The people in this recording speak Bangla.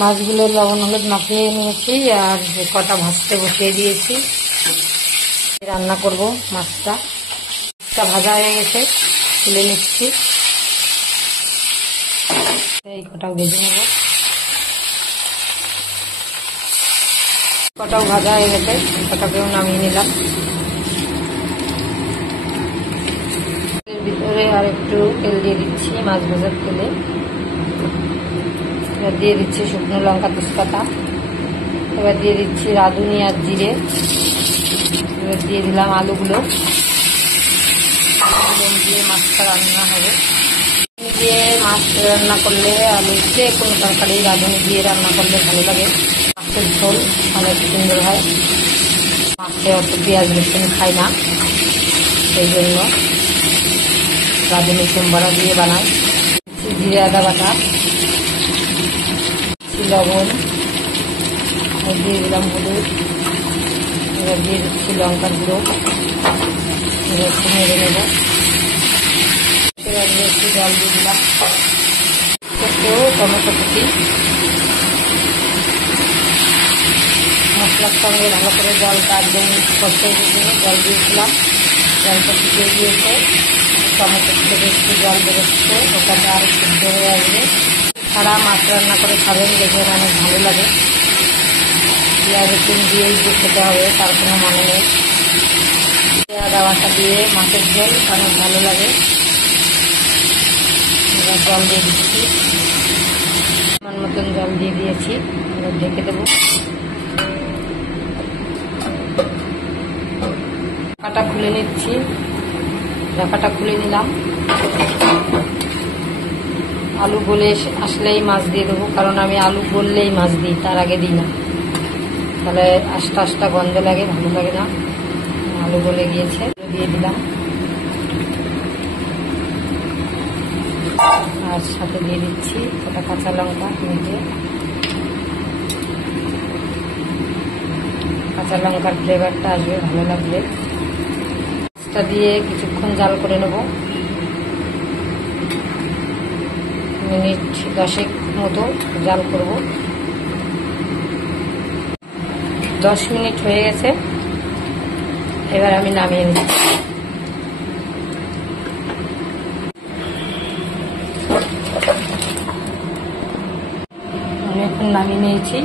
মাছগুলো লবণ হলুদ মাখিয়ে নিয়েছি আর কটা ভাজতে বসিয়ে দিয়েছি। রান্না করব মাছটা ভাজা হয়ে গেছে, তুলে নিচ্ছি। এই কটাও ভেজে নেব। কটাও ভাজা হয়ে গেছে, কটাকেও নামিয়ে নিলাম। এর ভিতরে আর একটু তেল দিয়ে দিচ্ছি, মাছ ভাজার তেলে। এবার দিয়ে দিচ্ছি শুকনো লঙ্কা তেজপাতা। এবার দিয়ে দিচ্ছি রাঁধুনি আর জিরে। এবার দিয়ে দিলাম আলুগুলো দিয়ে মাছটা রান্না হবে। দিয়ে মাছ রান্না করলে আলু যে কোনো তরকারি রাঁধুনি দিয়ে রান্না করলে ভালো লাগে। মাছের ঝোল অনেক সুন্দর হয়। মাছে অত পেঁয়াজ রসুন খাই না, সেই জন্য রাঁধুনি সোমবারা দিয়ে বানাই। জিরে আদা বাটা, লবণ, দিয়ে দিলাম হলুদ। এবার দিয়ে দিচ্ছি লঙ্কার গুঁড়ো। এবার একটু নেড়ে নেব। এবার একটু জল দিয়ে দিলাম, একটু টমেটো কুচি। মশলার সঙ্গে ভালো করে জলটা একদম কষে দিয়ে জল দিয়েছিলাম। জলটা ফুটিয়ে দিয়েছে, টমেটো থেকে একটু জল বেরোচ্ছে, ওটাতে আরও সিদ্ধ হয়ে আসবে। সারা মাছ রান্না করে খাবেন, দেখবেন অনেক ভালো লাগে। পেঁয়াজ রসুন দিয়েই যে খেতে হবে তার কোনো মানে নেই। আদা বাটা দিয়ে মাছের ঝোল অনেক ভালো লাগে। এবার জল দিয়ে দিচ্ছি, আমার মতন জল দিয়ে দিয়েছি। এবার ঢেকে দেবো। ঢাকাটা খুলে নিচ্ছি, ঢাকাটা খুলে নিলাম। আলু গলে আসলেই মাছ দিয়ে দেবো, কারণ আমি আলু গললেই মাছ দিই, তার আগে দিই না। তাহলে আস্তে আস্তে গন্ধ লাগে, ভালো লাগে না। আলু গলে গিয়েছে, দিয়ে দিলাম। আর সাথে দিয়ে দিচ্ছি ওটা কাঁচা লঙ্কা ভেজে। কাঁচা লঙ্কার ফ্লেভারটা আসবে, ভালো লাগবে। মাছটা দিয়ে কিছুক্ষণ জাল করে নেব, মিনিট 10 মতো জাল করব। 10 মিনিট হয়ে গেছে, এবার আমি নামিয়ে নিচ্ছি। আমি এখন নামিয়ে নিয়েছি।